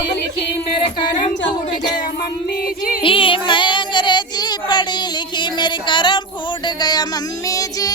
पढ़ी लिखी मेरे करम फूट गया मम्मी जी। मैं अंग्रेजी पढ़ी लिखी मेरे करम फूट गया मम्मी जी।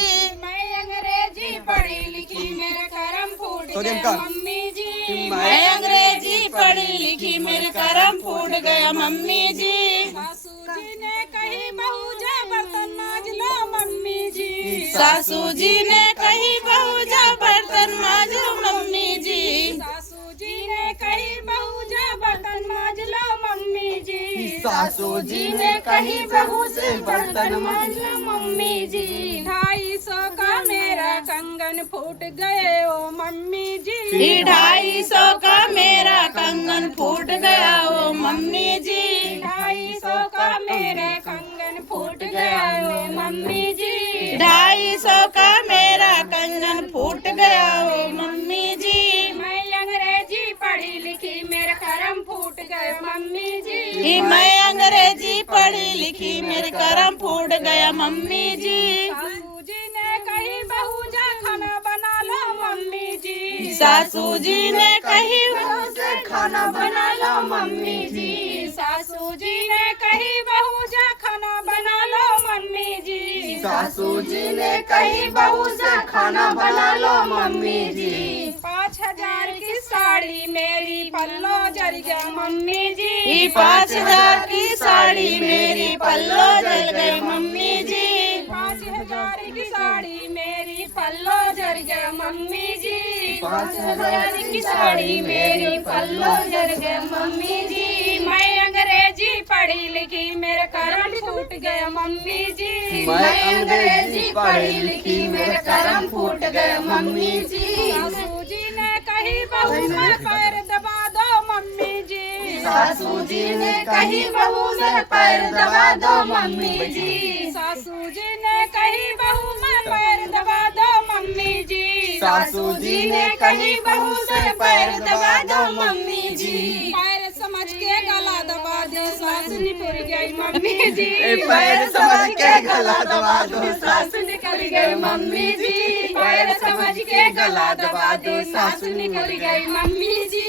मैं अंग्रेजी पढ़ी लिखी मेरे करम फूट गया मम्मी जी। मैं अंग्रेजी पढ़ी लिखी मेरे करम फूट गया मम्मी जी। सासू जी ने कही बहू जा बर्तन मांज लो मम्मी जी। सासू जी ने कही बहू जा बर्तन मांजो मम्मी जी। सासू जी ने कही बहू जा बर्तन मांज लो मम्मी जी। सासू जी ने कही बहू से बर्तन मांज लो मम्मी जी। 250 का मेरा कंगन फूट गए ओ मम्मी जी। 250 का मेरा कंगन फूट गया ओ मम्मी जी। 250 का मेरा कंगन फूट गया ओ मम्मी जी। 250 का मेरा कंगन फूट गया ओ मम्मी जी। मैं अंग्रेजी पढ़ी लिखी मेरे करम फूट गए मम्मी जी। मैं अंग्रेजी पढ़ी लिखी मेरे करम फूट गया मम्मी जी। सासू जी ने कही बहू जा खाना बना लो मम्मी जी। सासू जी ने कही बहू से खाना बना लो मम्मी जी। सासू जी ने कही बहू जा खाना बना लो मम्मी जी। सासू जी ने कही बहू से खाना बना लो मम्मी जी। 5000 की साड़ी मेरी पल्लो जल गया मम्मी जी। 5000 की साड़ी मेरी पल्लो जल गई मम्मी जी। 5000 की साड़ी मेरी पल्लो जल गया मम्मी जी। 5000 की साड़ी मेरी पल्लो जल गया मम्मी जी। मैं अंग्रेजी पढ़ी लिखी मेरे करम फूट गया मम्मी जी। मैं अंग्रेजी पढ़ी लिखी मेरे करम फूट गए मम्मी जी। सासू जी ने कही बहू में पैर दबा दो मम्मी जी। सासू जी ने कही बहू से पैर दबा दो मम्मी जी। सासू जी ने कही बहू में पैर दबा दो मम्मी जी। सासू जी ने कही बहू से पैर दबा दो मम्मी जी। पैर समझ के गला दबा दो सास निकल गई मम्मी जी। पैर समझ के गला दबा दो सास निकल गई मम्मी जी। पैर समझ के गला दबा दो सास निकल गई मम्मी जी।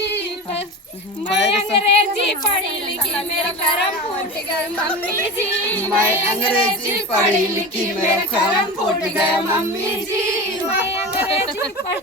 मैं अंग्रेजी पढ़ी लिखी मेरे करम फूट गए मम्मी जी। मैं अंग्रेजी पढ़ी लिखी मेरे करम फूट गए मम्मी जी। मैं अंग्रेजी पढ़